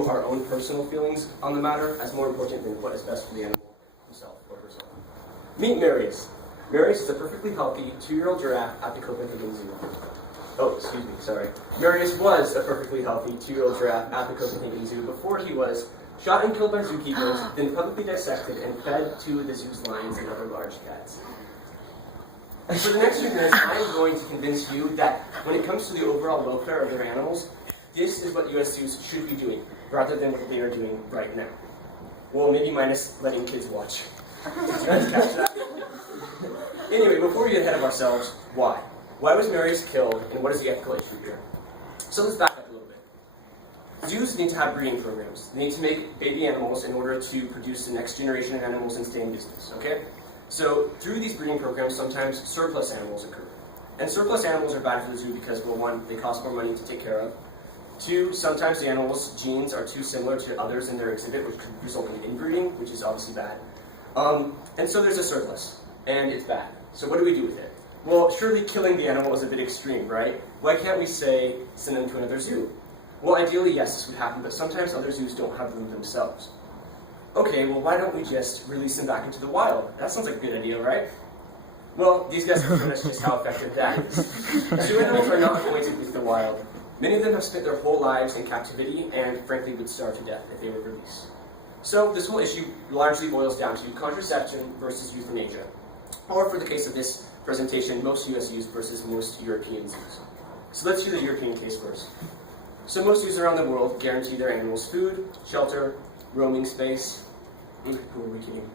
our own personal feelings on the matter as more important than what is best for the animal himself or herself. Meet Marius. Marius is a perfectly healthy 2-year-old giraffe at the Copenhagen Zoo. Oh, excuse me, sorry. Marius was a perfectly healthy 2-year-old giraffe at the Copenhagen Zoo before he was shot and killed by zookeepers, then publicly dissected and fed to the zoo's lions and other large cats. And for the next few minutes, I am going to convince you that when it comes to the overall welfare of their animals, this is what US zoos should be doing, rather than what they are doing right now. Well, maybe minus letting kids watch. Let's catch that. Anyway, before we get ahead of ourselves, why? Why was Marius killed, and what is the ethical issue here? So let's back up a little bit. Zoos need to have breeding programs. They need to make baby animals in order to produce the next generation of animals and stay in business, okay? So through these breeding programs, sometimes surplus animals occur. And surplus animals are bad for the zoo because, well, one, they cost more money to take care of. 2, sometimes the animals' genes are too similar to others in their exhibit, which could result in inbreeding, which is obviously bad. And so there's a surplus, and it's bad. So what do we do with it? Well, surely killing the animal is a bit extreme, right? Why can't we say send them to another zoo? Well, ideally, yes, this would happen, but sometimes other zoos don't have them themselves. Okay, well, why don't we just release them back into the wild? That sounds like a good idea, right? Well, these guys have shown us just how effective that is. Zoo animals are not acquainted with the wild. Many of them have spent their whole lives in captivity and, frankly, would starve to death if they were released. So this whole issue largely boils down to contraception versus euthanasia, or for the case of this presentation, most US zoos versus most European zoos. So let's do the European case first. So most zoos around the world guarantee their animals food, shelter, roaming space. Who are we kidding?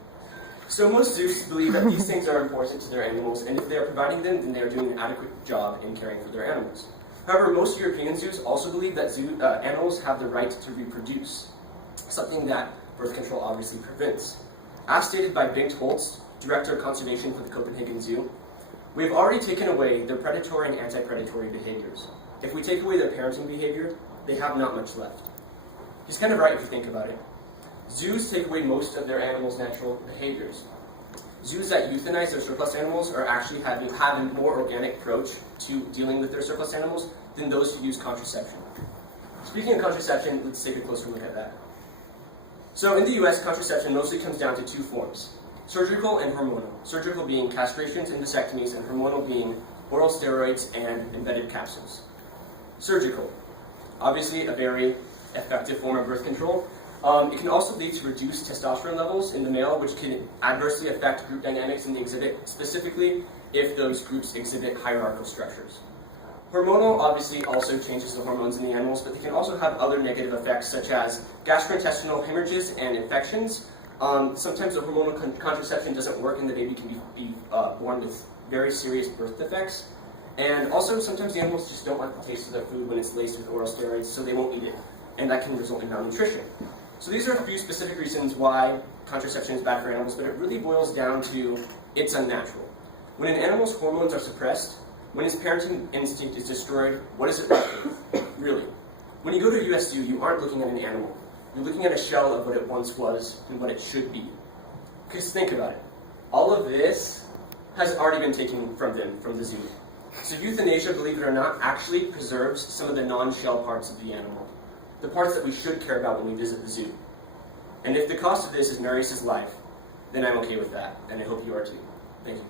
So most zoos believe that these things are important to their animals, and if they are providing them, then they are doing an adequate job in caring for their animals. However, most European zoos also believe that animals have the right to reproduce, something that birth control obviously prevents. As stated by Bengt Holst, Director of Conservation for the Copenhagen Zoo, we have already taken away their predatory and anti-predatory behaviors. If we take away their parenting behavior, they have not much left. He's kind of right if you think about it. Zoos take away most of their animals' natural behaviors. Zoos that euthanize their surplus animals are actually have a more organic approach to dealing with their surplus animals than those who use contraception. Speaking of contraception, let's take a closer look at that. So in the US, contraception mostly comes down to 2 forms: surgical and hormonal. Surgical being castrations and vasectomies, and hormonal being oral steroids and embedded capsules. Surgical, obviously a very effective form of birth control. It can also lead to reduced testosterone levels in the male, which can adversely affect group dynamics in the exhibit, specifically if those groups exhibit hierarchical structures. Hormonal obviously also changes the hormones in the animals, but they can also have other negative effects such as gastrointestinal hemorrhages and infections. Sometimes the hormonal contraception doesn't work and the baby can be born with very serious birth defects. And also sometimes the animals just don't like the taste of their food when it's laced with oral steroids, so they won't eat it, and that can result in malnutrition. So these are a few specific reasons why contraception is bad for animals, but it really boils down to it's unnatural. When an animal's hormones are suppressed, when his parenting instinct is destroyed, what is it left with? Really. When you go to a US zoo, you aren't looking at an animal. You're looking at a shell of what it once was and what it should be. Because think about it. All of this has already been taken from them, from the zoo. So euthanasia, believe it or not, actually preserves some of the non-shell parts of the animal. The parts that we should care about when we visit the zoo. And if the cost of this is Marius' life, then I'm okay with that, and I hope you are too. Thank you.